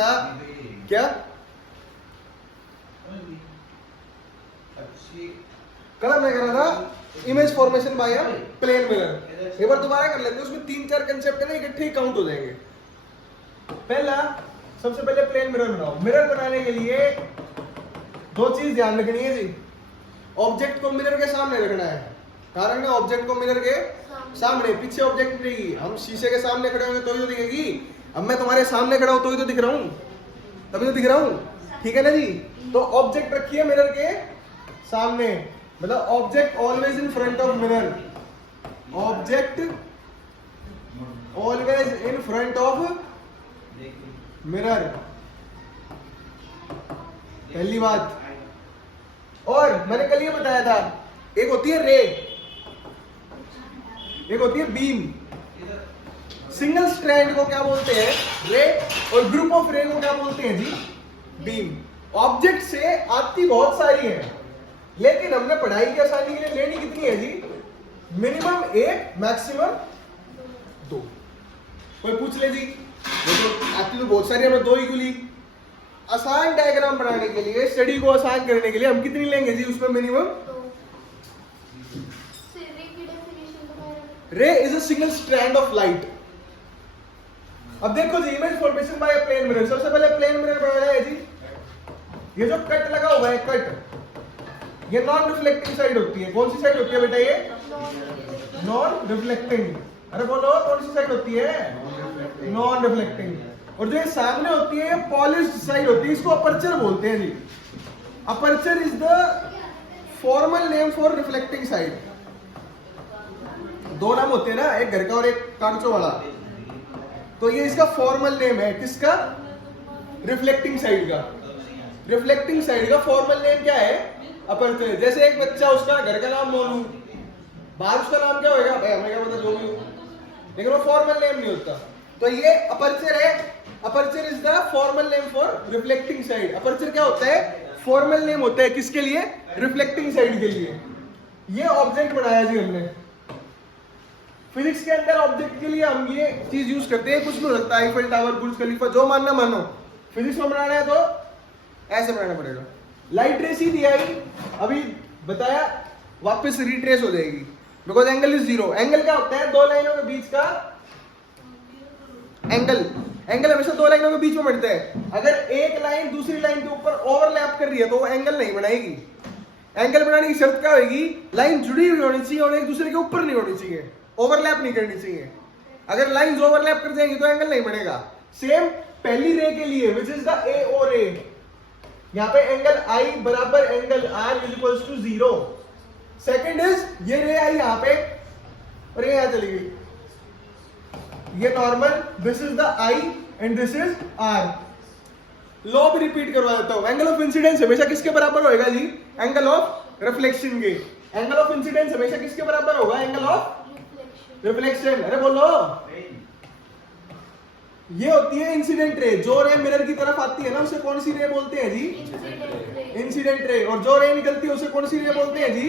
था क्या, कल हमने करा था image formation by a plane mirror. एक बार दोबारा कर लेते हैं, उसमें 3-4 कंसेप्ट है ना, इकट्ठे ही काउंट हो जाएंगे। पहला, सबसे पहले प्लेन मिरर बनाओ। मिरर बनाने के लिए दो चीज ध्यान रखनी है जी। ऑब्जेक्ट को मिरर के सामने रखना है। कहां रखना है ऑब्जेक्ट को? मिरर के सामने। पीछे ऑब्जेक्ट रहेगी, हम शीशे के सामने खड़े होंगे तो ही तो दिखेगी। अब मैं तुम्हारे सामने खड़ा हूं तो ही तो दिख रहा हूं, तभी तो दिख रहा हूं, ठीक है ना जी। तो ऑब्जेक्ट रखिए मिरर के सामने, मतलब object always in front of mirror. Object always in front of mirror, पहली बात। और मैंने कल ये बताया था, एक होती है रे, एक होती है बीम। सिंगल स्ट्रैंड को क्या बोलते हैं? रे। और ग्रुप ऑफ रे को क्या बोलते हैं जी? बीम। ऑब्जेक्ट से आती बहुत सारी है, लेकिन हमने पढ़ाई की आसानी के लिए लेनी कितनी है जी? Minimum 1, maximum 2। कोई पूछ ले जी, तो आती तो बहुत सारी, हमें 2 इक्वली। आसान डायग्राम बनाने के लिए, स्टडी को आसान करने के लिए हम कितनी लेंगे जी उसमें minimum? Ray is a single strand of light. अब देखो जी, image formation by plane mirror. सबसे पहले प्लेन मिरर बनाया है जी। ये जो कट लगा हुआ है, कट, ये नॉन रिफ्लेक्टिंग साइड होती है। कौन सी साइड होती है बेटा? ये नॉन रिफ्लेक्टिंग। अरे बोलो, कौन सी साइड होती है? Non reflecting. और जो ये सामने होती है, ये पॉलिश्ड साइड होती है। इसको अपर्चर बोलते हैं जी। Aperture is the formal name for reflecting side. 2 नाम होते हैं ना, एक घर का और एक कांचो वाला। तो ये इसका फॉर्मल नेम है। किसका? रिफ्लेक्टिंग साइड का। रिफ्लेक्टिंग साइड का फॉर्मल नेम क्या है? अपर्चर। जैसे एक बच्चा, उसका घर का नाम मोनू, बाहर उसका नाम क्या होगा? हमें क्या पता, जो भी हो, लेकिन वो फॉर्मल नेम नहीं होता। तो ये अपर्चर है। Aperture is the formal name for reflecting side. Aperture क्या होता है? फॉर्मल नेम होता है किसके लिए? रिफ्लेक्टिंग साइड के लिए। ये ऑब्जेक्ट बनाया जी हमने। फिजिक्स के अंदर ऑब्जेक्ट के लिए हम ये चीज यूज करते हैं। कुछ भी हो सकता है, आईफल टावर, बुर्ज खलीफा, जो मानना मानो। फिजिक्स में बनाना है तो ऐसे बनाना पड़ेगा। लाइट रे सीधी आई, अभी बताया, वापस रिट्रेस हो जाएगी, बिकॉज एंगल इज 0। एंगल क्या होता है? 2 लाइनों के बीच का एंगल। एंगल हमेशा 2 लाइनों के बीच में बढ़ता है। अगर एक लाइन दूसरी लाइन के ऊपर ओवरलैप कर रही है तो वो एंगल नहीं बनाएगी। एंगल बनाने की शर्त क्या होगी? लाइन जुड़ी हुई होनी चाहिए और एक दूसरे के ऊपर नहीं होनी चाहिए, ओवरलैप नहीं करनी चाहिए। अगर लाइंस ओवरलैप कर जाएंगी तो एंगल नहीं बनेगा। सेम पहली रे के लिए, विच इज द ए ओ रे। यहां पे एंगल आई बराबर angle r is equals to 0। Second is, ये रे आई यहां पे और ये यहां चली गई, ये normal, this is the i and this is r. Law भी रिपीट करवा देता हूं। एंगल ऑफ इंसिडेंस हमेशा किसके बराबर होएगा जी? एंगल ऑफ रिफ्लेक्शन के। एंगल ऑफ इंसिडेंस हमेशा किसके बराबर होगा? Angle of reflection. अरे बोलो, ये होती है इंसिडेंट रे। जो रे मिरर की तरफ आती है ना, उसे कौन सी रे बोलते हैं जी? Incident ray. और जो रे निकलती है उसे कौन सी रे बोलते हैं जी?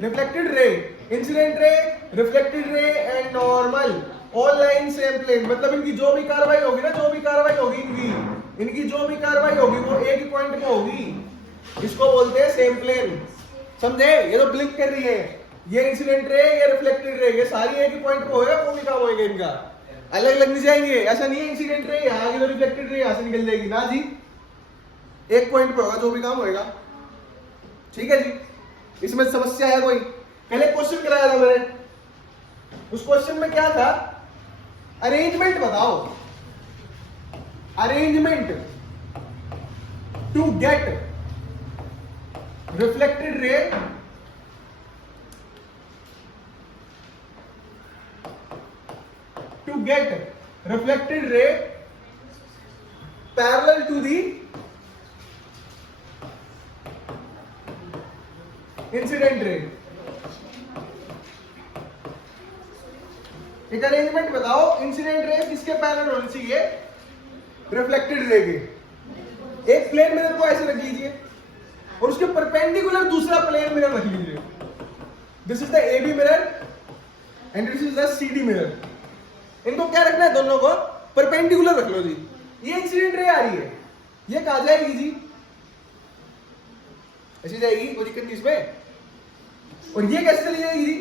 Reflected ray. Incident ray, reflected ray and normal, all line same plane. मतलब इनकी जो भी कार्रवाई होगी ना, जो भी कार्रवाई होगी इनकी जो भी कार्रवाई होगी वो एक ही पॉइंट पे होगी। इसको बोलते हैं सेम प्लेन। समझे? ये तो ब्लिंक कर रही है, ये इंसिडेंट रे, ये रिफ्लेक्टेड रे, ये सारी एक ही पॉइंट पे होगा। कोई काम होगा इनका, अलग अलग नहीं जाएंगे। ऐसा नहीं है इंसिडेंट रे यहाँ की तो रिफ्लेक्टेड रे यहाँ से निकल जाएगी ना जी, एक पॉइंट पे होगा जो भी काम होएगा। ठीक है जी, इसमें समस्या है कोई? पहले क्वेश्चन कराया था मैंने, उस क्वेश्चन में क्या था? अरेंजमेंट बताओ, arrangement to get reflected ray to get reflected ray parallel to the incident ray। एक अरेंजमेंट बताओ, इंसिडेंट रे किसके पैरेलल होनी चाहिए? रिफ्लेक्टेड रे के। एक प्लेन मिरर को ऐसे रख लीजिए और उसके परपेंडिकुलर दूसरा प्लेन मिरर रख लीजिए। This is the AB mirror and this is the CD mirror. इनको क्या रखना है? दोनों को परपेंडिकुलर रख लो जी। ये इंसिडेंट रे आ रही है, ये कहा जाएगी जी, ऐसी जाएगी, कोई दिक्कत नहीं इसमें। और ये कैसे चली जाएगी जी?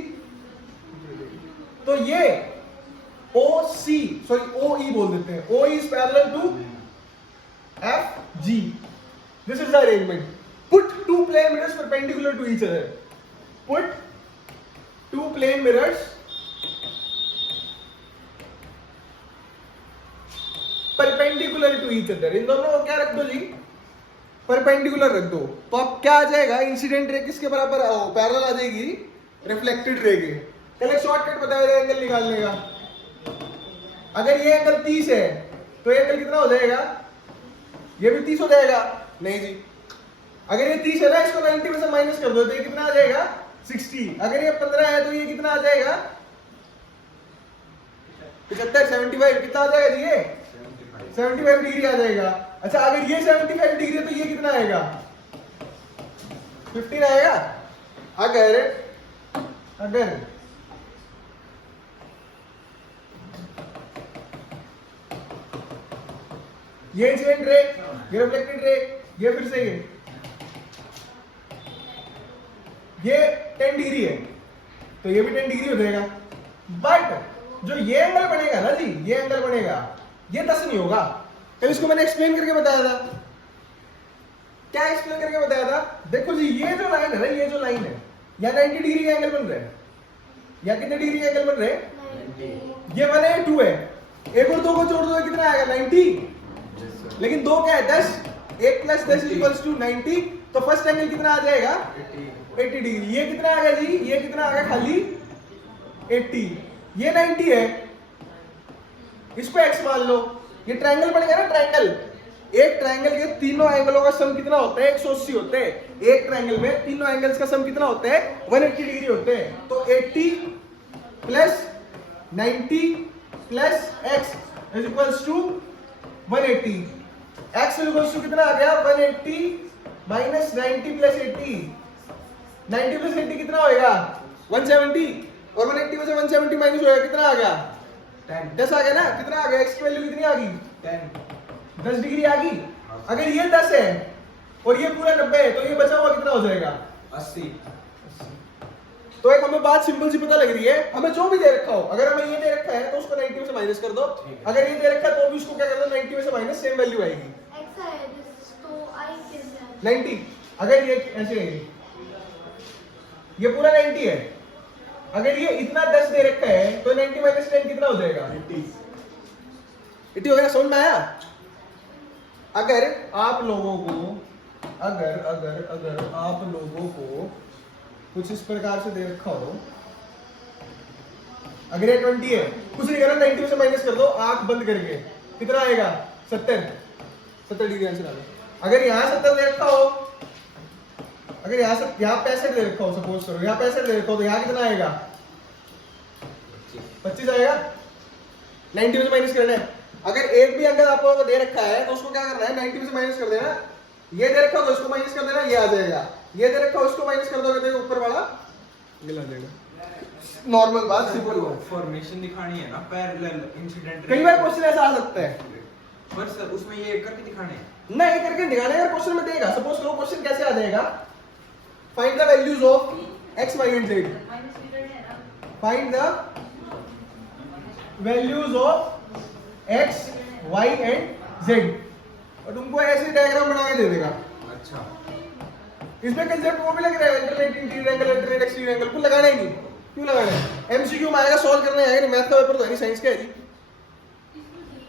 तो ये OC सॉरी OE बोल देते हैं, OE is parallel to FG. This is the arrangement. Put two plane mirrors perpendicular to each other. Put two plane mirrors perpendicular to each other. इन दोनों को क्या रख दो जी? परपेंडिकुलर रख दो। तो अब क्या आ जाएगा? इंसिडेंट रे किसके बराबर पैरेलल आ जाएगी? रिफ्लेक्टेड रे के। चलिए शॉर्टकट बताया जाए एंगल निकालने का। अगर ये एंगल 30 है तो ये एंगल कितना हो जाएगा? ये भी 30 हो जाएगा? नहीं जी। अगर ये 30 है ना, इसको 90 में से माइनस कर दो तो ये कितना आ जाएगा? 60। अगर ये 15 है तो ये कितना आ जाएगा? 75 75 कितना आ जाएगा जी? ये 75 डिग्री आ जाएगा। अच्छा अगर ये 75 डिग्री है तो ये कितना आएगा? 15 आएगा। अगर ये इंसिडेंट रे, ये रिफ्लेक्टेड रे, ये फिर से ये 10 डिग्री है तो ये भी 10 डिग्री हो जाएगा। बट जो ये एंगल बनेगा ना जी, ये एंगल बनेगा, ये 10 नहीं होगा। कल इसको मैंने एक्सप्लेन करके बताया था। क्या एक्सप्लेन करके बताया था? देखो जी, ये जो लाइन है ना, ये जो लाइन है, या 90 डिग्री का एंगल बन रहा है, या कितने डिग्री का एंगल बन रहे हैं? ये 1 है, 2 है, एक और 2 को जोड़ दो कितना आएगा? 90। लेकिन 2 क्या है? 10। 1 + 10 = 90। तो फर्स्ट एंगल कितना आ जाएगा? 80 डिग्री। ये कितना आ गया जी? ये कितना आ गया? खाली 80। ये 90 है, इसको x मान लो। ये ट्रायंगल बनेगा ना, ट्रायंगल। एक ट्रायंगल के तीनों एंगलों का सम कितना होता है? 180 होते हैं। एक ट्रायंगल में तीनों एंगल्स का सम कितना होता है? 180 डिग्री होते हैं। तो 80 + 90 + x = 180। x कितना आ गया? 180 - 90 + 80। 90 + 80 कितना होएगा? 170। और 180 में से 170 माइनस होएगा, कितना आ गया? 10 आ गया ना? कितना आ गया? x की वैल्यू कितनी आ गई? 10 डिग्री आ गई। अगर ये 10 है और ये पूरा 90 है तो ये बचा हुआ कितना हो जाएगा? 80। तो एक हमें बात सिंपल सी पता लग रही है, हमें जो भी दे रखा हो, अगर हमें ये दे रखा है तो उसको 90 में से माइनस कर दो। अगर ये दे रखा है तो भी उसको क्या कर दो? 90 में से माइनस, सेम वैल्यू आएगी। तो आई कैसे? 90। अगर ये ऐसे है, ये पूरा 90 है, अगर ये इतना 10 दे रखा है तो 90 - 10 कितना हो जाएगा? 80 हो गया। समझ में आया? अगर आप लोगों को अगर आप लोगों को कुछ इस प्रकार से दे रखा हो, अगर ये 20 है, कुछ नहीं करना, 90 में से माइनस कर दो आंख बंद करके, कितना आएगा? 70 डिग्री आंसर आ गया। अगर यहाँ 70 दे रखा हो, अगर यहाँ 65 दे रखा हो, सपोज करो यहाँ 65 दे रखा हो, तो यहाँ कितना आएगा? 25 आएगा। 90 में से माइनस करना है। अगर एक भी एंगल आपको दे रखा है तो उसको क्या करना है? 90 में से माइनस कर देना। ये दे रखा हो तो इसको माइनस कर देना, ये आ जाएगा। ये दे रखा हो इसको माइनस कर दोगे तो ऊपर वाला मिल आ जाएगा। नॉर्मल बात, सिंपल बात। फॉर्मेशन दिखानी है ना, पैरेलल इंसिडेंट। कई बार क्वेश्चन ऐसा आ सकता है, पर सर उसमें ये करके दिखाने हैं। नहीं करके दिखाना है। अगर क्वेश्चन में देगा, सपोज करो क्वेश्चन कैसे आ जाएगा? Find the values of x, y and z। Find the values of x, y and z। और तुमको ऐसे डायग्राम बना के दे देगा। अच्छा, इसमें कंसेप्ट वो भी लग रहा है, alternate interior angle, alternate exterior angle. कुछ लगाना ही नहीं। क्यों लगाना है? एमसीक्यू में आएगा, सॉल्व करना है। मैथ का पेपर तो नहीं, साइंस का है जी।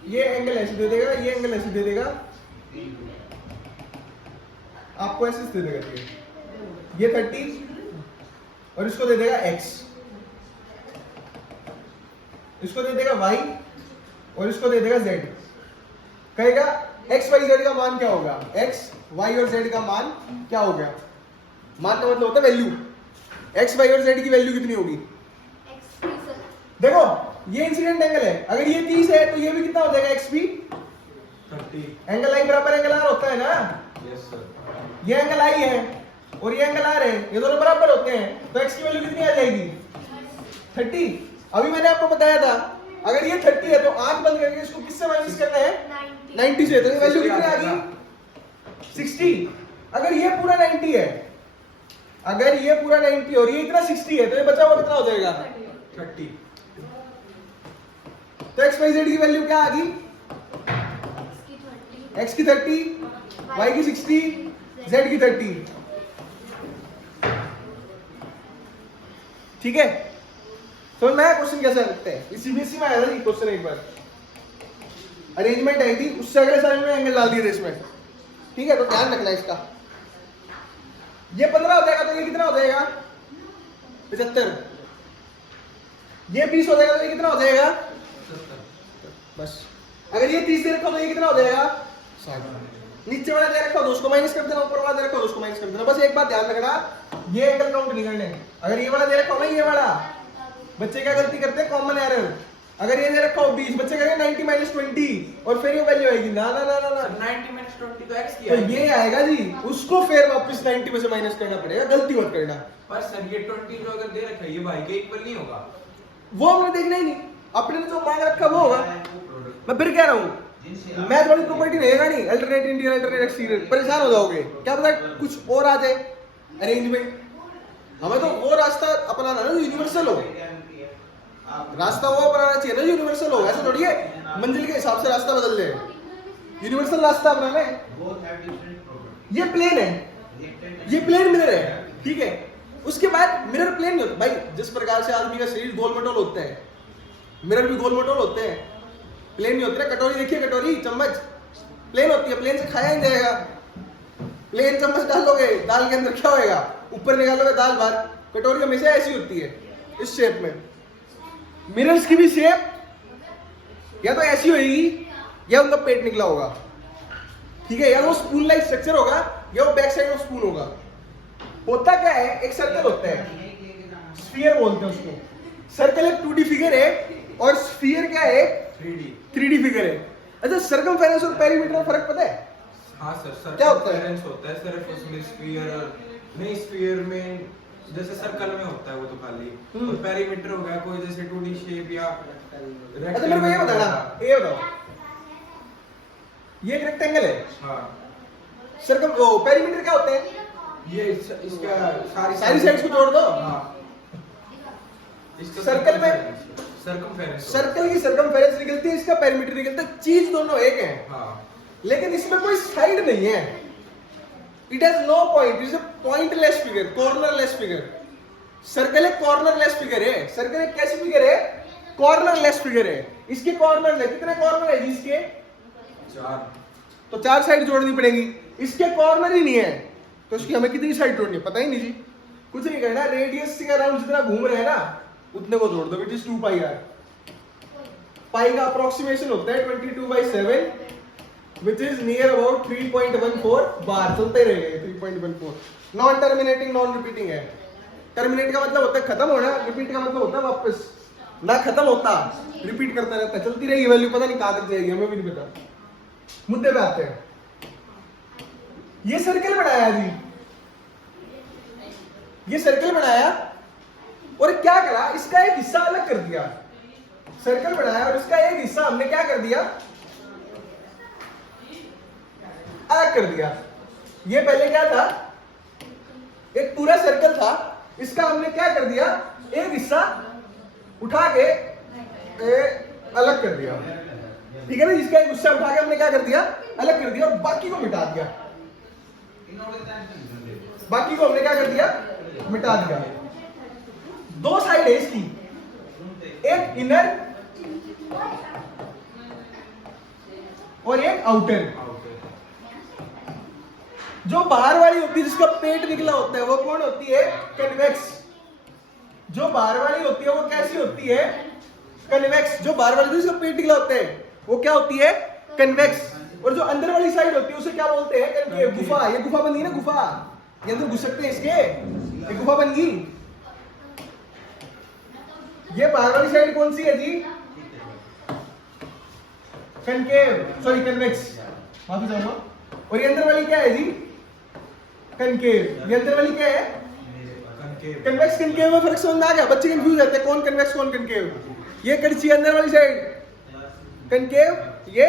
ये एंगल ऐसे दे देगा, ये एंगल ऐसे दे देगा, आपको ऐसे दे देगा। ये 30 और इसको दे देगा x, इसको दे देगा y और इसको दे देगा z। कहेगा x, y, z का मान क्या होगा? x, y और z का मान क्या हो गया? मान का मतलब होता है वैल्यू। x, y और z की वैल्यू कितनी होगी? देखो ये इंसिडेंट एंगल है, अगर ये 30 है तो ये भी कितना हो जाएगा? x भी 30। एंगल आई बराबर एंगल आर होता है ना। Yes sir. ये एंगल आई है और ये एंगल आर है, ये दोनों बराबर होते हैं, तो x की वैल्यू कितनी आ जाएगी? 30। अभी मैंने आपको बताया था, अगर ये 30 है तो आंख बंद करके इसको किससे माइनस करना है? 90 से, तो ये वैल्यू कितनी आ गई 60। अगर ये पूरा 90 है, अगर ये पूरा 90 और ये इतना 60 है, तो ये बचा हुआ कितना हो जाएगा 30। तो एक्स वाई जेड की वैल्यू क्या आ गई, इसकी 30, एक्स की 30, वाई की 60, जेड की 30। ठीक है, तो नया क्वेश्चन कैसे रखते हैं, इस सीबीएसई में आया था क्वेश्चन एक बार, अरेंजमेंट आई थी, उससे अगले साल में एंगल डाल दिए थे इसमें। ठीक है, तो ध्यान रखना इसका। ये 15 हो जाएगा तो ये कितना हो जाएगा 75। ये 20 हो जाएगा तो ये कितना हो जाएगा 70। बस। अगर ये 30 दे रखा हो तो ये कितना हो जाएगा 60। नीचे वाला दे रखा हो तो उसको माइनस कर देना, ऊपर वाला दे रखा हो तो उसको माइनस कर देना। बस एक बात ध्यान रखना, ये एंगल काउंट नहीं करने। अगर ये वाला दे रखा हो ना, ये वाला, बच्चे क्या गलती करते हैं, कॉमन एरर। अगर ये दे रखा हो 20, बच्चे करेंगे 90 माइनस 20 और फिर ये वैल्यू आएगी ना ना ना ना ना 90 minus 20 तो x की तो आएगी। ये आएगा जी, उसको फिर वापस 90 में से माइनस करना पड़ेगा, गलती मत करना। पर सर ये 20 जो अगर दे रखा है ये भाई के इक्वल नहीं होगा। वो हमने देखना ही नहीं, अपने ने जो मांग रखा वो होगा। मैं फिर कह रहा हूँ, मैथ वाली प्रॉपर्टी रहेगा नहीं, अल्टरनेट इंटीरियर अल्टरनेट एक्सटीरियर, परेशान हो जाओगे। क्या पता कुछ और आ जाए अरेंजमेंट। हमें तो वो रास्ता अपनाना है जो यूनिवर्सल हो, रास्ता वो अपनाना चाहिए ना यूनिवर्सल हो। ऐसा थोड़ी है मंजिल के हिसाब से रास्ता बदल जाए, यूनिवर्सल रास्ता अपनाना है। ये प्लेन है, ये प्लेन मिरर है, ठीक है। उसके बाद मिरर प्लेन नहीं होता भाई, जिस प्रकार से आदमी का शरीर गोल मटोल होता है, मिरर भी गोल मटोल होते हैं, प्लेन नहीं होते ना। कटोरी देखिए, कटोरी चम्मच प्लेन होती है, प्लेन से खाया नहीं जाएगा। प्लेन चम्मच डालोगे, दाल के अंदर क्या होएगा, ऊपर निकालोगे दाल बाहर। कटोरी हमेशा ऐसी होती है, इस शेप में। मिरर्स की भी शेप या तो ऐसी होगी या उनका पेट निकला होगा, ठीक है, या तो स्पून लाइक स्ट्रक्चर होगा या वो बैक साइड ऑफ स्पून होगा। होता क्या है, एक सर्कल होता है, स्फीयर बोलते हैं उसको। सर्कल एक 2D फिगर है और स्फीयर क्या है 3D फिगर है। अच्छा, सर्कमफेरेंस और पेरीमीटर में फर्क पता है? हाँ सर, क्या होता है? सर्कमफेरेंस होता है सिर्फ उसमें स्फीयर और नहीं, स्फीयर में जैसे सर्कल में होता है वो तो खाली, और पेरीमीटर हो गया कोई जैसे 2D शेप या अच्छा मेरे को ये बताना, ये बताओ, ये एक रेक्टेंगल है, हाँ सर्कम ओ पेरीमीटर क्या होता है? ये इसका सारी साइड्स को जोड़ दो। हाँ इसका सर्कल में सर्कमफेरेंस सर्कल की सर्कमफेरेंस निकलती है, इसका पेरीमीटर निकलता है, चीज दोनों एक है। हाँ लेकिन इसमें कोई साइड नहीं है, it has no point, it is a pointless figure, cornerless figure. Circle एक कॉर्नरलेस फिगर है, सर्कल एक कैसी फिगर है, कॉर्नरलेस फिगर है। इसके कॉर्नर है, कितने कॉर्नर है जी इसके? 4, तो 4 साइड जोड़नी पड़ेगी। इसके कॉर्नर ही नहीं है तो इसकी हमें कितनी साइड जोड़नी है पता ही नहीं जी। कुछ नहीं करना, रेडियस के अराउंड जितना घूम रहे हैं ना उतने को जोड़ दो, विच इज 2 पाई आर। पाई का अप्रोक्सीमेशन होता है 22/7 which is near about 3.14 बार। चलते रहेगा 3.14। नॉन टर्मिनेटिंग नॉन रिपीटिंग है। टर्मिनेट का मतलब होता है खत्म होना, रिपीट का मतलब होता है वापस ना खत्म होता, रिपीट करता रहता है, चलती रहेगी वैल्यू, पता नहीं कहां तक जाएगी, हमें भी नहीं पता। मुद्दे पे आते हैं। ये सर्कल बनाया जी, ये सर्कल बनाया और क्या करा, इसका एक हिस्सा अलग कर दिया। सर्कल बनाया और इसका एक हिस्सा हमने क्या कर दिया, अलग कर दिया। ये पहले क्या था, एक पूरा सर्कल था, इसका हमने क्या कर दिया, एक हिस्सा उठा के अलग कर दिया, ठीक है ना। इसका एक हिस्सा उठा के हमने क्या कर दिया, अलग कर दिया और बाकी को मिटा दिया। बाकी को हमने क्या कर दिया, मिटा दिया। 2 साइड है इसकी, एक इनर और एक आउटर। जो बाहर वाली होती है जिसका पेट निकला होता है वो कौन होती है, कन्वेक्स। जो बाहर वाली होती है वो कैसी होती है, कन्वेक्स। जो बाहर वाली जिसका पेट निकला होता है वो क्या होती है, कन्वेक्स। और जो अंदर वाली साइड होती है उसे क्या बोलते हैं, कनकेव। गुफा, ये गुफा बन गई ना, गुफा, ये अंदर घुस सकते हैं इसके, ये गुफा बन गई। ये बाहर वाली साइड कौन सी है जी, कनकेव, सॉरी कन्वेक्स, माफी चाहूंगा। और ये अंदर वाली क्या है जी, कनकेव। ये अंदर वाली क्या है, कन्वेक्स। कनकेव में फर्क समझ में आ गया? बच्चे कंफ्यूज रहते हैं कौन कन्वेक्स कौन कनकेव। ये कड़छी अंदर वाली साइड कनकेव, ये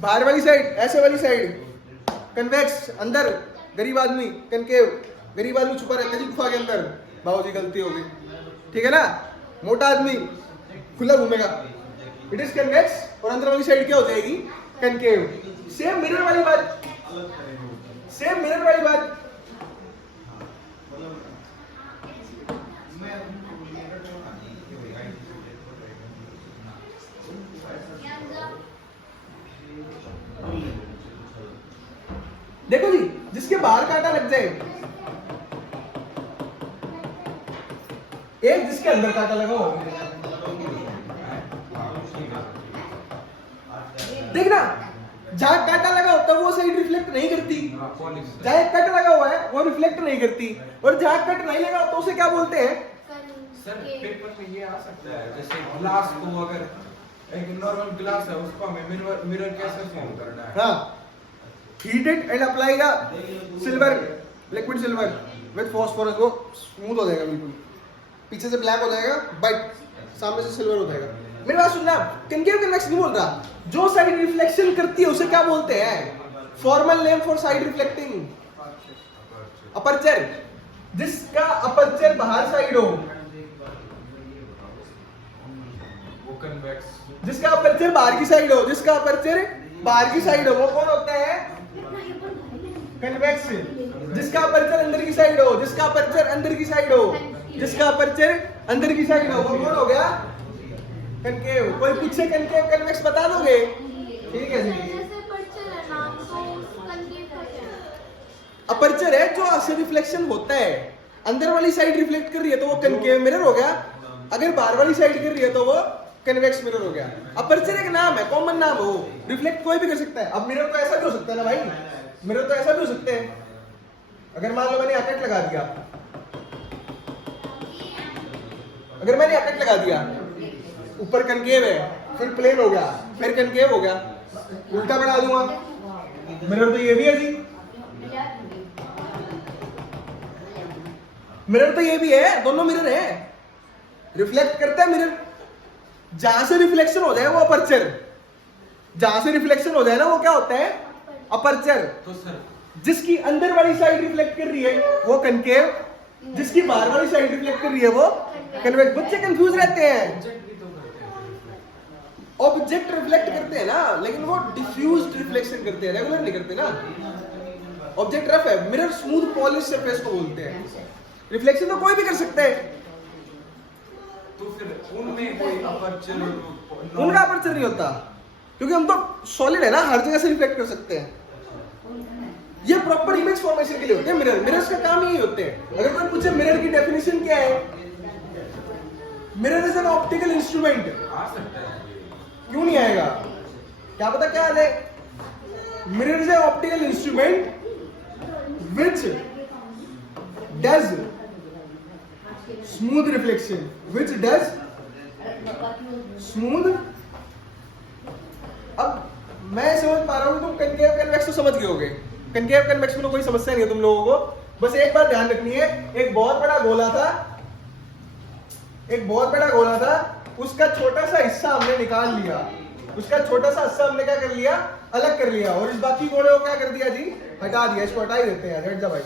बाहर वाली साइड, ऐसे वाली साइड कन्वेक्स, अंदर गरीब आदमी कनकेव, गरीब आदमी छुपा रहता है जी गुफा के अंदर, बाबूजी गलती हो गई, ठीक है ना। मोटा आदमी खुला घूमेगा, इट इज कन्वेक्स, और अंदर वाली साइड क्या हो जाएगी, कनकेव। सेम मिरर वाली बात, सेम मिरर वाली बात। देखो जी, जिसके बाहर कांटा लग जाए, एक जिसके अंदर कांटा लगा हो, देखना जहां कांटा लगा होता है वो साइड रिफ्लेक्ट नहीं करती, जहां कट लगा हुआ है वो रिफ्लेक्ट नहीं करती, और जहां कट नहीं लगा होता उसे क्या बोलते हैं। सर पेपर में ये आ सकता है, जैसे ग्लास को अगर एक नॉर्मल ग्लास है उसको हमें मिरर कैसे फॉर्म करना है। हाँ, heat it and apply the silver, liquid silver with phosphorus, वो स्मूथ हो जाएगा बिल्कुल, पीछे से ब्लैक हो जाएगा बट सामने से सिल्वर हो जाएगा। मेरी बात सुनना, कनकेव कन्वेक्स नहीं बोल रहा, जो साइड रिफ्लेक्शन करती है उसे क्या बोलते हैं, formal name for side reflecting, aperture. जिसका अपर्चर बाहर साइड हो, वो कन्वेक्स, जिसका अपर्चर बाहर की साइड हो, जिसका अपर्चर बाहर की साइड हो वो कौन होता है, कन्वेक्स। जिसका अपर्चर अंदर की साइड हो, जिसका अपर्चर अंदर की साइड हो, जिसका अपर्चर अंदर की साइड हो वो कौन हो गया, कनकेव। कोई पूछे कनकेव कन्वेक्स बता दोगे, ठीक है जी। अपर्चर है जो ऐसे रिफ्लेक्शन होता है, अंदर वाली साइड रिफ्लेक्ट कर रही है तो वो कनकेव मिरर हो गया, अगर बाहर वाली साइड कर रही है तो वो कन्वेक्स मिरर हो गया। अपर्चर एक नाम है, कॉमन नाम है, वो रिफ्लेक्ट कोई भी कर सकता है। अब मिरर तो ऐसा भी हो सकता है ना भाई, मिरर तो ऐसा भी हो सकते हैं, अगर मान लो मैंने अकट लगा दिया, अगर मैंने अकट लगा दिया, ऊपर कनकेव है फिर प्लेन हो गया फिर कनकेव हो गया, उल्टा बढ़ा दूंगा, मिरर तो ये भी है जी, मिरर तो ये भी है, दोनों मिरर है, रिफ्लेक्ट करता है मिरर। जहां से रिफ्लेक्शन हो जाए वो अपर्चर, जहां से रिफ्लेक्शन हो जाए ना वो क्या होता है, अपर्चर। तो सर जिसकी अंदर वाली साइड रिफ्लेक्ट कर रही है वो कनकेव, जिसकी बाहर वाली साइड रिफ्लेक्ट कर रही है वो कन्वेक्स। बच्चे कंफ्यूज रहते हैं, ऑब्जेक्ट भी तो करते हैं, ऑब्जेक्ट रिफ्लेक्ट करते हैं ना, लेकिन वो डिफ्यूज्ड रिफ्लेक्शन करते हैं, रेगुलर नहीं करते ना। ऑब्जेक्ट रफ है, मिरर स्मूथ पॉलिश सरफेस को बोलते हैं, रिफ्लेक्शन तो कोई भी कर सकता है। तो फिर उनमें कोई अपर्चर, उनका अपर्चर नहीं होता क्योंकि हम तो सॉलिड है ना, हर जगह से रिफ्लेक्ट कर सकते हैं। ये प्रॉपर इमेज फॉर्मेशन के लिए होते हैं मिरर, मिरर्स का काम यही होते हैं। अगर कोई पूछे मिरर की डेफिनेशन क्या है, mirror is an optical instrument, आ सकता है, क्यों नहीं आएगा, क्या पता क्या है। Mirror is an optical instrument which does smooth reflection, which does smooth। अब मैं समझ पा रहा हूं तुम कनकेव कन्वेक्स तो समझ गए होगे, कनकेव कन्वेक्स में तो कोई समस्या नहीं है तुम लोगों को, बस एक बात ध्यान रखनी है, एक बहुत बड़ा गोला था, एक बहुत बड़ा गोला था, उसका छोटा सा हिस्सा हमने निकाल लिया, उसका छोटा सा हिस्सा हमने क्या कर लिया, अलग कर लिया, और इस बाकी गोले को क्या कर दिया जी, हटा दिया, इसको हटा ही देते हैं, हट जा भाई,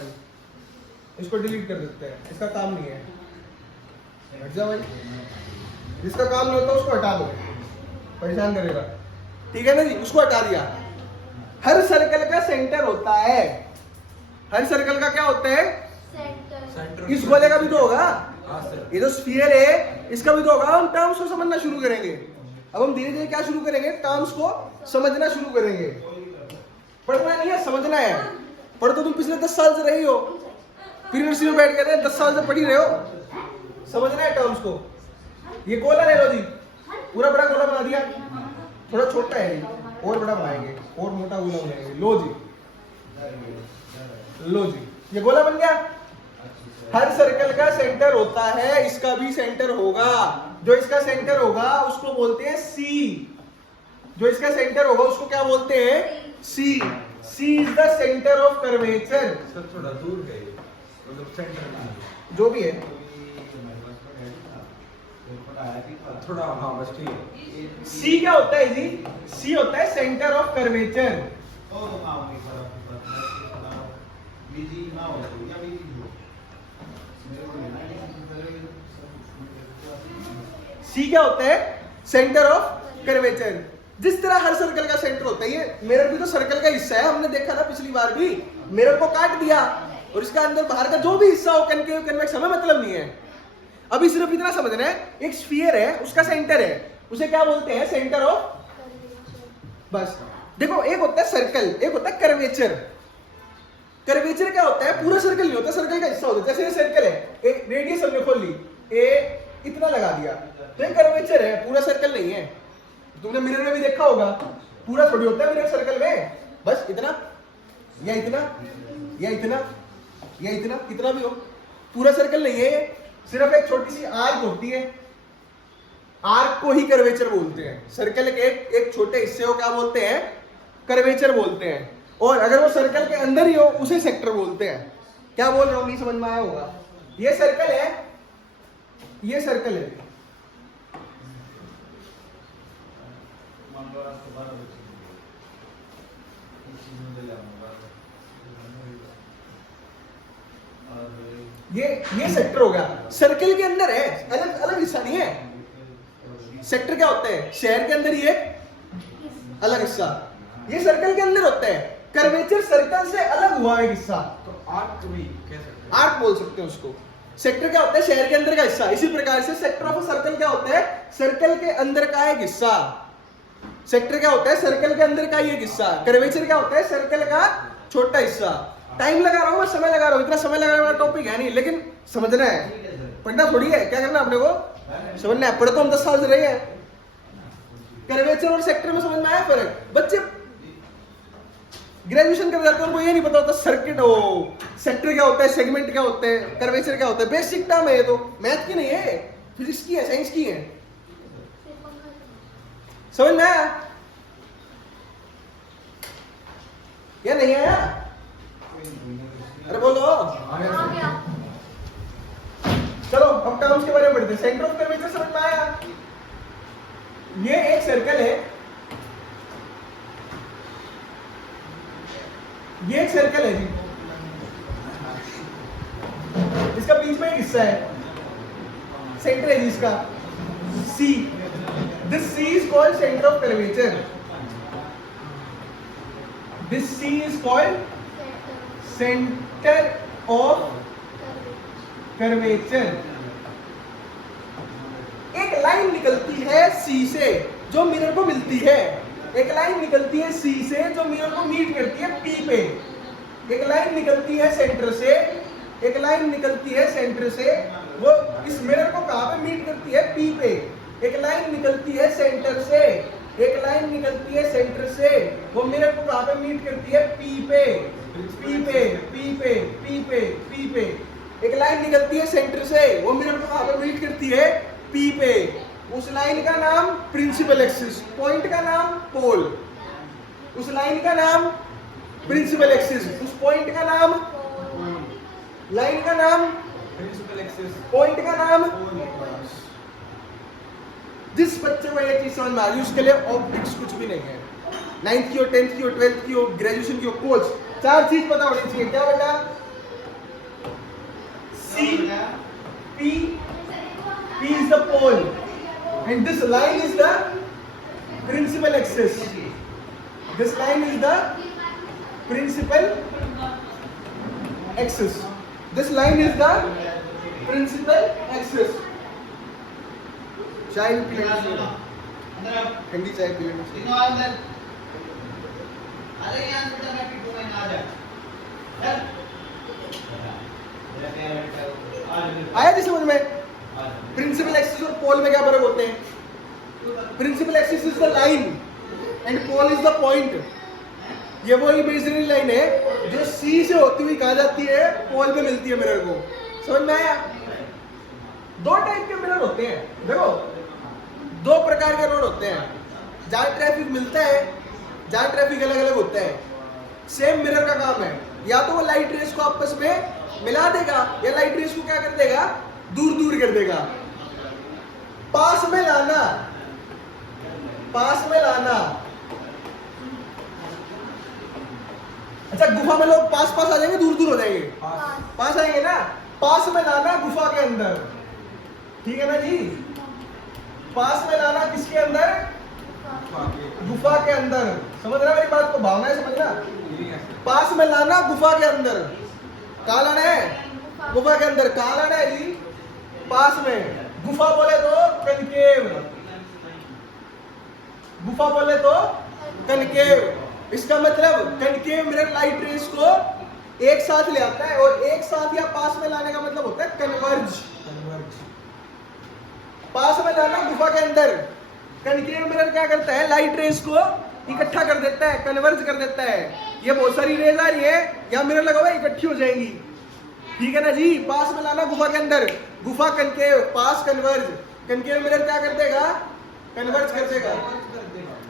इसको डिलीट कर देते हैं, इसका काम नहीं है, हट जा भाई, जिसका काम नहीं होता उसको हटा दो, परेशान करेगा, ठीक है ना जी, उसको हटा दिया। हर सर्कल का सेंटर होता है, हर सर्कल का क्या होता है, सेंटर। इस गोले का भी तो होगा, हाँ सर, ये जो स्फीयर है इसका भी तो होगा। हम टर्म्स को समझना शुरू करेंगे, अब हम धीरे धीरे क्या शुरू करेंगे, टर्म्स को समझना शुरू करेंगे। पढ़ना नहीं है, समझना है। पढ़ तो तुम पिछले 10 साल से रही हो, पीरियड्स में बैठ गए थे, 10 साल से पढ़ी रहे हो, समझना है टर्म्स को। ये गोला ले लो जी, पूरा बड़ा गोला बना दिया, थोड़ा छोटा है और बड़ा बनाएंगे, और मोटा गोला बनाएंगे। लो जी, लो जी, ये गोला बन गया। हर सर्कल का सेंटर होता है, इसका भी सेंटर होगा, जो इसका सेंटर होगा उसको बोलते हैं सी, जो इसका सेंटर होगा उसको क्या बोलते हैं, C. C is the centre of curvature. Sir थोड़ा दूर है, मतलब सेंटर में जो भी है, थोड़ा हाँ बस ठीक है। सी क्या होता है जी? सी होता है सेंटर ऑफ कर्वेचर। सी क्या होता है? Centre of curvature. जिस तरह हर सर्कल का सेंटर होता है, ये मिरर भी तो सर्कल का हिस्सा है, हमने देखा ना पिछली बार भी। मिरर को काट दिया और इसका अंदर बाहर का जो भी हिस्सा हो कनकेव कन्वेक्स हमें मतलब नहीं है। अभी सिर्फ इतना समझना है, एक स्फीयर है, उसका सेंटर है, उसे क्या बोलते हैं? Centre of. बस देखो, एक होता है सर्कल, एक होता है कर्वेचर। कर्वेचर क्या होता है? पूरा सर्कल नहीं होता, सर्कल का हिस्सा होता है। जैसे ये सर्कल है, एक रेडियस हमने खोल ली, ए इतना लगा दिया, तो ये कर्वेचर है, पूरा सर्कल नहीं है। तुमने मिरर में भी देखा होगा, पूरा थोड़ी होता है मिरर सर्कल में, बस इतना या इतना या इतना या इतना, कितना भी हो, पूरा सर्कल नहीं है, सिर्फ एक छोटी सी आर्क होती है। आर्क को ही कर्वेचर बोलते हैं। सर्कल के एक छोटे हिस्से को क्या बोलते हैं? कर्वेचर बोलते हैं। और अगर वो सर्कल के अंदर ही हो, उसे सेक्टर बोलते हैं। क्या बोल रहा हूं, नहीं समझ में आया होगा। ये सर्कल है, ये सर्कल है, ये सेक्टर हो गया। सर्कल के अंदर है, अलग अलग हिस्सा नहीं है। सेक्टर क्या होता है? शहर के अंदर ही एक अलग हिस्सा, ये सर्कल के अंदर होता है। कर्वेचर सर्कल से अलग हुआ एक हिस्सा, तो आर्क भी कह सकते हैं, आर्क बोल सकते हैं उसको। सेक्टर क्या होता है? शहर के अंदर का हिस्सा। इसी प्रकार से सेक्टर ऑफ सर्कल क्या होता है? सर्कल के अंदर का एक हिस्सा। सेक्टर क्या होता है? सर्कल के अंदर का ही एक हिस्सा। कर्वेचर क्या होता है? सर्कल का छोटा हिस्सा। टाइम लगा रहा हूं मैं, समय लगा रहा हूं, इतना समय लगाने वाला टॉपिक है नहीं, लेकिन समझना है, पढ़ना थोड़ी है। क्या करना अपने को? समझना है। पढ़े तो हम 10 साल से रहे हैं। कर्वेचर और सेक्टर में समझ में आया फर्क? बच्चे ग्रेजुएशन कर जाते हैं, उनको ये नहीं पता होता सर्किट हो, सेक्टर क्या होता है, सेगमेंट क्या होते हैं, कर्वेचर क्या होता है। बेसिक टर्म है ये, तो मैथ की नहीं है, फिजिक्स की है, साइंस की है। समझ में आया या नहीं आया? अरे बोलो। चलो अब टर्म्स के बारे में पढ़ते हैं। सेंटर ऑफ कर्वेचर समझ में आया? ये एक सर्कल है, ये एक सर्कल है जी, इसका बीच में एक हिस्सा है, सेंटर है जी इसका, C. This C is called centre of curvature. This C is called centre of curvature. एक लाइन निकलती है सी से जो मिरर को मिलती है। एक लाइन निकलती है सी से जो मिरर को मीट करती है पी पे। एक लाइन निकलती है सेंटर से, एक लाइन निकलती है सेंटर से, वो इस मिरर को कहां पे मीट करती है? पी पे। एक लाइन निकलती है सेंटर से, एक लाइन निकलती है सेंटर से, वो मिरर को कहां पे मीट करती है? पी पे, पी पे, पी पे, पी पे, पी पे। एक लाइन निकलती है सेंटर से, वो मिरर को कहां पे मीट करती है? पी पे। उस लाइन का नाम प्रिंसिपल एक्सिस, पॉइंट का नाम पोल। उस लाइन का नाम प्रिंसिपल एक्सिस, उस पॉइंट का नाम, लाइन का नाम प्रिंसिपल एक्सिस, पॉइंट का नाम। जिस बच्चे को ये चीज समझ में आ रही है उसके लिए ऑप्टिक्स कुछ भी नहीं है। 9th की हो, 10th की हो, 12th की हो, ग्रेजुएशन की हो, कोच, 4 चीज पता होनी चाहिए। क्या बेटा? सी, P, P is the pole and this line is the principal axis. This line is the principal axis. This line is the principal axis. चाय पी लेना, ठंडी चाय पी लेना। आया जी समझ में? प्रिंसिपल एक्सिस और पोल में क्या फर्क होते हैं? Principal axis is the line and pole is the point. ये वो इमेजिनरी लाइन है जो सी से होती हुई कहां जाती है? पोल पे मिलती है मिरर को। समझ में आया? 2 टाइप के मिरर होते हैं, देखो 2 प्रकार के रोड होते हैं। जहां ट्रैफिक मिलता है, जहां ट्रैफिक अलग अलग होता है, सेम मिरर का काम है, या तो वो लाइट रेस को आपस में मिला देगा या लाइट रेस को क्या कर देगा? दूर दूर कर देगा। पास में लाना, पास में लाना। अच्छा, गुफा में लोग पास पास आ जाएंगे, दूर दूर हो जाएंगे? पास आएंगे ना। पास में लाना गुफा के अंदर, ठीक है ना जी? पास में लाना किसके अंदर? गुफा के अंदर। समझ रहा है मेरी बात को? भावना है समझना। पास में लाना गुफा के अंदर, कहाँ लाना है? गुफा के अंदर। कहाँ लाना है जी? पास में। गुफा बोले तो कनकेव, गुफा बोले तो कनकेव। इसका मतलब कनकेव मिरर लाइट रेस को एक साथ ले आता है, और एक साथ या पास में लाने का मतलब होता है कन्वर्ज। पास में लाना गुफा के अंदर। कनकेव मिरर क्या करता है? लाइट रेस को इकट्ठा कर देता है, कन्वर्ज कर देता है। ये बहुत सारी रेज आ रही है, यहाँ मिरर लगा हुआ है, इकट्ठी हो जाएंगी, ठीक है ना जी? पास में लाना गुफा के अंदर, गुफा कनकेव, पास कन्वर्ज। कनकेव मिरर क्या कर देगा? कन्वर्ज कर देगा।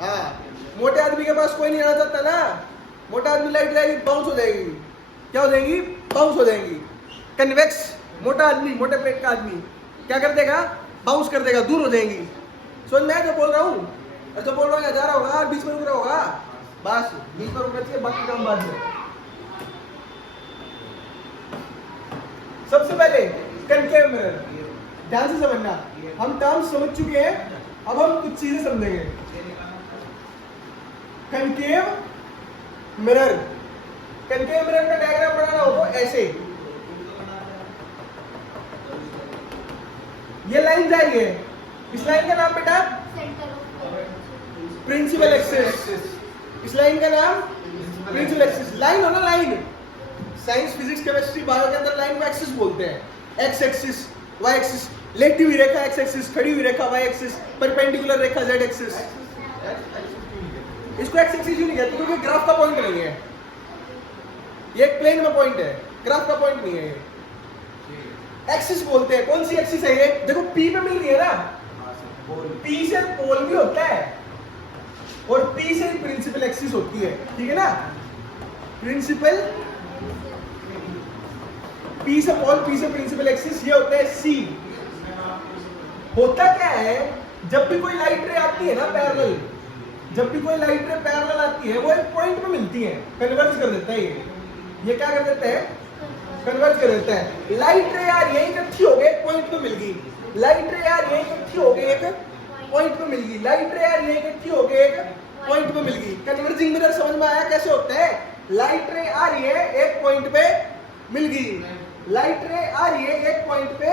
हाँ, मोटे आदमी के पास कोई नहीं आना चाहता ना। मोटा आदमी लाइट जाएगी, बाउंस हो जाएगी। क्या हो जाएगी? बाउंस हो जाएगी। कन्वेक्स, मोटा आदमी, मोटे पेट का आदमी क्या कर देगा? बाउंस कर देगा, दूर हो जाएंगी। समझ में जो बोल रहा हूँ? और जो बोल रहा हूँ जा रहा होगा, बीच में रुक रहा होगा, बस बीच में रुकना चाहिए, बाकी काम बाद में। सबसे पहले कनकेव मिरर, ध्यान से समझना। हम टर्म समझ चुके हैं, अब हम कुछ चीजें समझेंगे। कनकेव मिरर, कनकेव मिरर का डायग्राम बनाना हो तो ऐसे, ये लाइन जा रही है। इस लाइन का नाम बेटा प्रिंसिपल एक्सिस। इस लाइन का नाम प्रिंसिपल एक्सिस। लाइन हो ना, line. Science, physics, chemistry, bio के अंदर लाइन को एक्सिस बोलते हैं। एक्स एक्सिस, वाई एक्सिस, लेटी हुई रेखा एक्स एक्सिस, खड़ी हुई रेखा वाई एक्सिस, परपेंडिकुलर रेखा जेड एक्सिस। इसको एक्स एक्सिस क्यों नहीं कहते? क्योंकि ग्राफ का पॉइंट नहीं है, ये एक प्लेन में पॉइंट है, ग्राफ का पॉइंट नहीं है। एक्सिस बोलते हैं। कौन सी एक्सिस है ये? देखो पी पे मिल रही है ना, पी से पोल भी होता है, और पी से ही प्रिंसिपल एक्सिस होती है, ठीक है ना? प्रिंसिपल, पी से पोल, पी से प्रिंसिपल एक्सिस, ये होता है सी। होता क्या है? जब भी कोई लाइट रे आती है ना पैरेलल, जब भी कोई लाइट रे पैरेलल आती है, वो एक पॉइंट पे मिलती है, कन्वर्ज कर देता है। ये क्या कर देता है? कन्वर्ज कर देता है। लाइट रे यार यही इकट्ठी हो गई, एक पॉइंट पे मिल गई। लाइट रे यार यही इकट्ठी हो गई, एक पॉइंट पे मिल गई। लाइट रे यार यही इकट्ठी हो गई, एक पॉइंट पे मिल गई। कन्वर्जिंग मिरर समझ में आया कैसे होता है? लाइट रे आ रही है, एक पॉइंट पे मिल गई। लाइट रे आ रही है, एक पॉइंट पे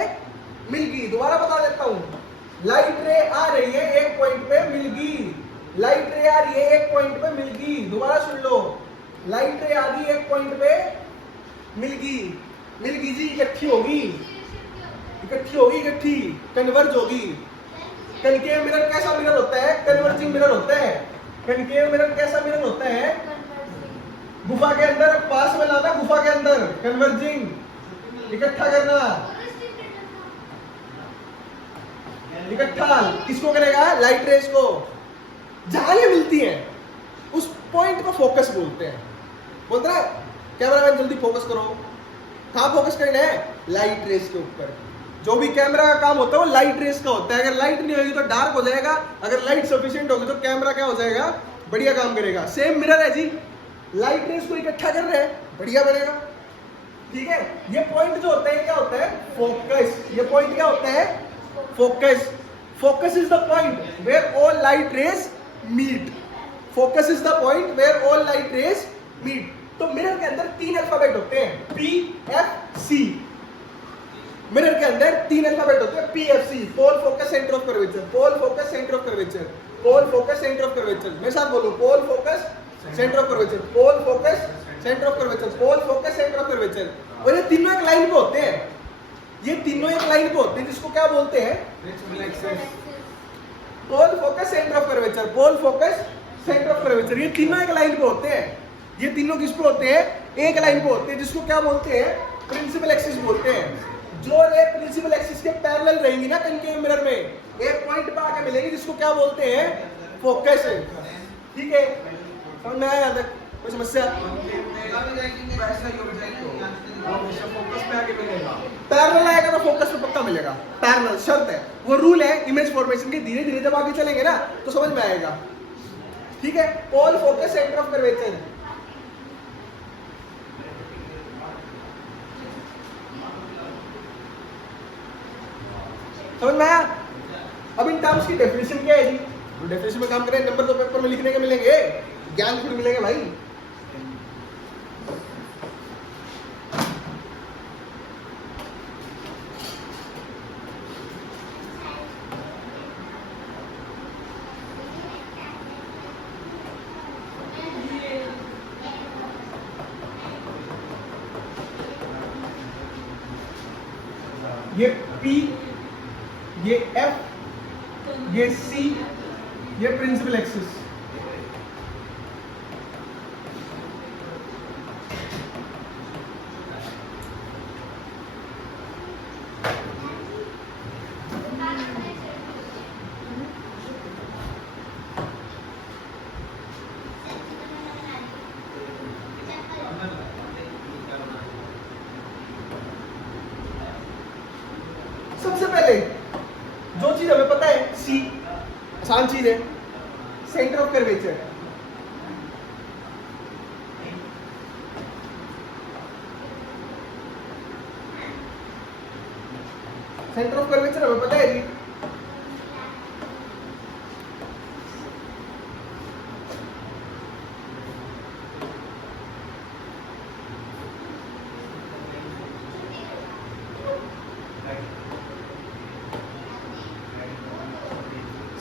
मिल गई। दोबारा बता देता हूँ, लाइट रे आ रही है, एक पॉइंट पे मिल गई। लाइट रे आ रही है, एक पॉइंट पे मिल गई। दोबारा सुन लो, लाइट रे आ गई, एक पॉइंट पे मिल गई। मिल गई जी, इकट्ठी होगी, इकट्ठी होगी, इकट्ठी कन्वर्ज होगी। कनकेव मिरर कैसा मिरर होता है? कन्वर्जिंग मिरर होता है। कनकेव मिरर कैसा मिरर होता है? गुफा के अंदर, पास में लाना गुफा के अंदर, कन्वर्जिंग, इकट्ठा करना। इकट्ठा किसको करेगा? लाइट रेस को। जहां ये मिलती है उस पॉइंट को फोकस बोलते हैं। बोलते हैं कैमरामैन जल्दी फोकस करो। कहां फोकस करना है? लाइट रेस के ऊपर। जो भी कैमरा का काम होता है वो लाइट रेस का होता है। अगर लाइट नहीं होगी तो डार्क हो जाएगा, अगर लाइट सफिशिएंट होगी तो कैमरा क्या हो जाएगा? बढ़िया काम करेगा। सेम मिरर है जी, लाइट रेस को इकट्ठा कर रहे हैं, बढ़िया बनेगा, ठीक है? ये पॉइंट जो होता है क्या होता है? फोकस। ये पॉइंट क्या होता है? Focus. Focus is the point where all light rays meet. Focus is the point where all light rays meet. तो मिरर के अंदर 3 अल्फाबेट होते हैं, P, F, C। मिरर के अंदर 3 अल्फाबेट होते हैं, P, F, C। Pole, focus, centre of curvature. Pole, focus, centre of curvature. Pole, focus, centre of curvature. मेरे साथ बोलो, pole, focus, centre of curvature. Pole, focus, centre of curvature. Pole, focus, centre of curvature. और ये तीनों एक line पे होते हैं, ये तीनों एक लाइन पे होते हैं, जिसको क्या बोलते हैं? Pole, focus, centre of curvature. Pole, focus, centre of curvature. ये तीनों एक लाइन पे होते हैं। ये तीनों किस पे होते हैं? एक लाइन पे होते हैं, जिसको क्या बोलते हैं? प्रिंसिपल एक्सिस बोलते हैं। जो रे प्रिंसिपल एक्सिस के पैरेलल रहेंगी ना कनकेव मिरर में, एक पॉइंट पे आके मिलेगी, जिसको क्या बोलते हैं? फोकस। ठीक है, समझ में आया? कोई समस्या? पैरेलल आएगा तो फोकस पे पक्का कहाँ मिलेगा? पैरेलल, शर्त है, वो रूल है इमेज फॉर्मेशन के। धीरे धीरे जब आगे चलेंगे ना तो समझ में आएगा, ठीक है। पोल फोकस सेंटर ऑफ कर्वेचर, समझ में आया? अब इन टर्म्स की डेफिनेशन क्या है जी? तो डेफिनेशन में काम करें, नंबर तो पेपर में लिखने के मिलेंगे, ज्ञान खुद मिलेंगे भाई। ये P, ये F, ये C, ये प्रिंसिपल एक्सिस। सबसे पहले जो चीज हमें पता है, C आसान चीज है, centre of curvature. Centre of curvature हमें पता है जी।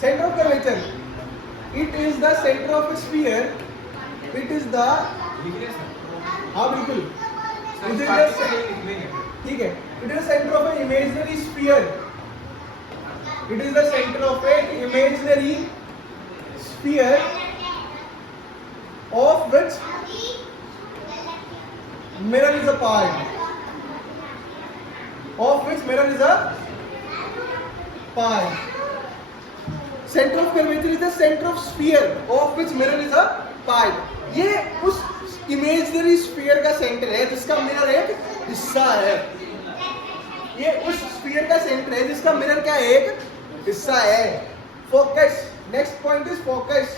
Center of curvature, it is the center of a sphere, it is the, लिख रहे हैं सर? हाँ बिल्कुल, सर, it is पार्टी से the, लिख लेंगे। ठीक है, it is the center of an imaginary sphere, it is the center of an imaginary sphere of which mirror is a part, of which mirror is a part. Centre of curvature is the centre of sphere of which mirror is a part. ये उस imaginary sphere का centre है जिसका mirror एक हिस्सा है। ये उस स्फीयर का सेंटर है जिसका मिरर का एक हिस्सा है। Focus, next point is focus.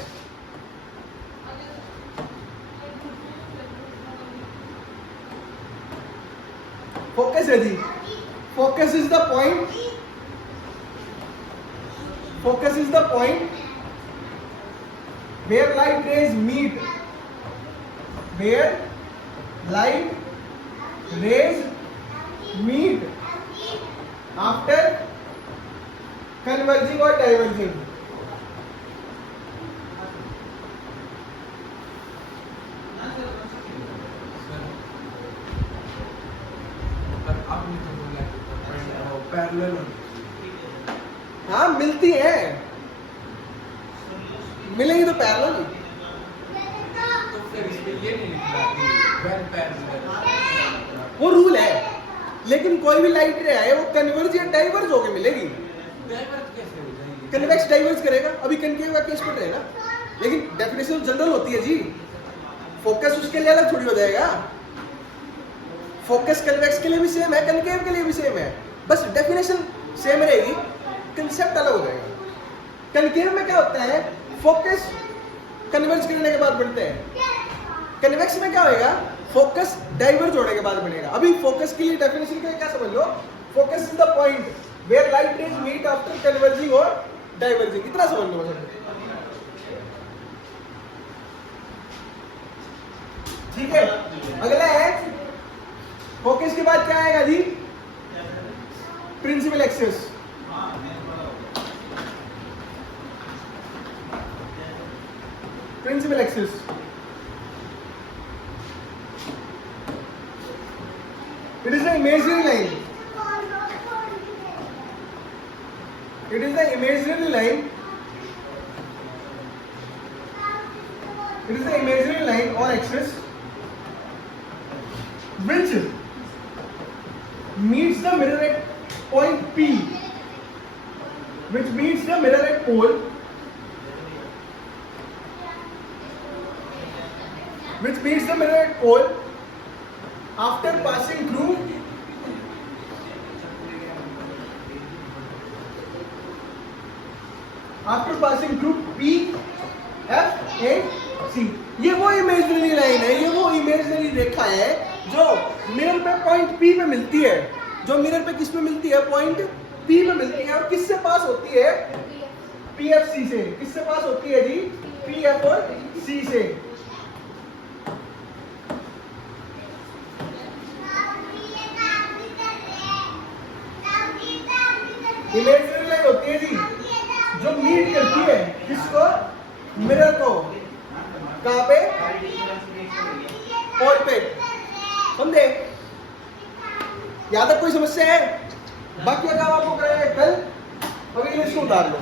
Focus है जी, focus is the point, focus is the point where light rays meet, where light rays meet after converging or diverging. पर आपने तो बोला पैरेलल, हाँ मिलती है, मिलेंगी तो पैरेलल। तो फिर इसमें ये नहीं लिखना when parallel। वो रूल है, लेकिन कोई भी लाइट रे आए वो कन्वर्ज या डाइवर्ज होके मिलेगी। डाइवर्ज कैसे हो जाएगी? कन्वेक्स डाइवर्ज करेगा, अभी कनकेव का केस पढ़ रहे हैं ना, लेकिन डेफिनेशन जनरल होती है जी। फोकस उसके लिए अलग थोड़ी हो जाएगा। फोकस कन्वेक्स के लिए भी सेम है, कनकेव के लिए भी सेम है, बस डेफिनेशन सेम रहेगी, कंसेप्ट अलग हो जाएगा। कनकेव में क्या होता है, फोकस कन्वर्ज करने के बाद बनते हैं। कन्वेक्स में क्या होएगा, फोकस डाइवर्ज होने के बाद बनेगा। अभी फोकस के लिए डेफिनेशन के लिए क्या समझ लो, focus is the point where light rays meet after converging और डाइवर्जिंग, इतना समझ लो बस। ठीक है, अगला है फोकस के बाद क्या आएगा जी, principal axis. Principal axis. It is the imaginary line. It is the imaginary line. It is the imaginary line or axis which meets the mirror at point P, which meets the mirror at pole, which meets the mirror at pole after passing through after passing through P F A C. ये वो imaginary line है, ये वो imaginary रेखा है जो mirror पे point P पे मिलती है, जो मिरर पे किस पे मिलती है, पॉइंट पी पे मिलती है, और किससे पास होती है, पी एफ सी से। किससे पास होती है जी, पी एफ और सी से। इमेजिनरी लाइन होती है जी जो मीट करती है किसको, मिरर को, कहां पे, पॉइंट पे। समझे? यहां तक कोई समस्या है? बाकी का काम आपको कराएंगे कल, अभी लिस्ट उतार लो।